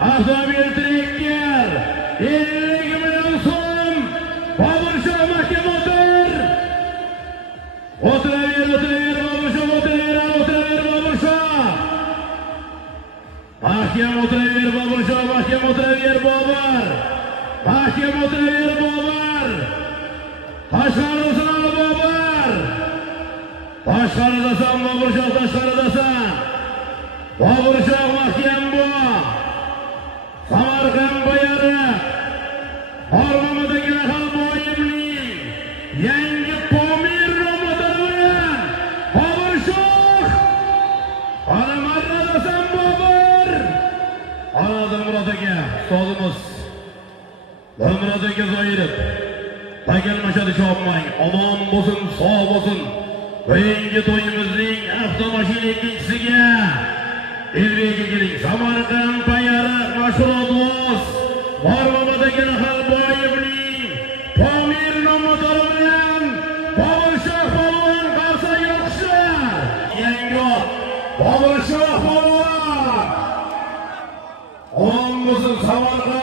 avtomobil trekker 50 milyon so'm Boburshoh mahkama o'tiraver Boburshoh o'tiraver Boburshoh mahkam o'tiraver Boburshoh mahkam o'tiraver Bobur mahkam o'tiraver Bobur tashqaridasan Bobur tashqaridasan Boburshoh tashqaridasan Boburshoh mahkam bu Samarqand boyari Hormamadagi Rahimboyevning yangi Pomir nomodari bilan Boburshoh ana marradasan Bobur ana Dilmurod aka ustozimiz Dilmurod aka Zoirov tagalmashadi chopmang omon bo'lsin sog' bo'lsin bugungi to'yimizning avtomashina ikkinchisiga Elbekka keling Samarqand boyari mashhur ovoz Hormamadagi Rahimboyevning Pomir nomodari bilan Boburshoh polvon qarsa yo'qishlar yangi Boburshoh polvon omon bo'lsin Samarqand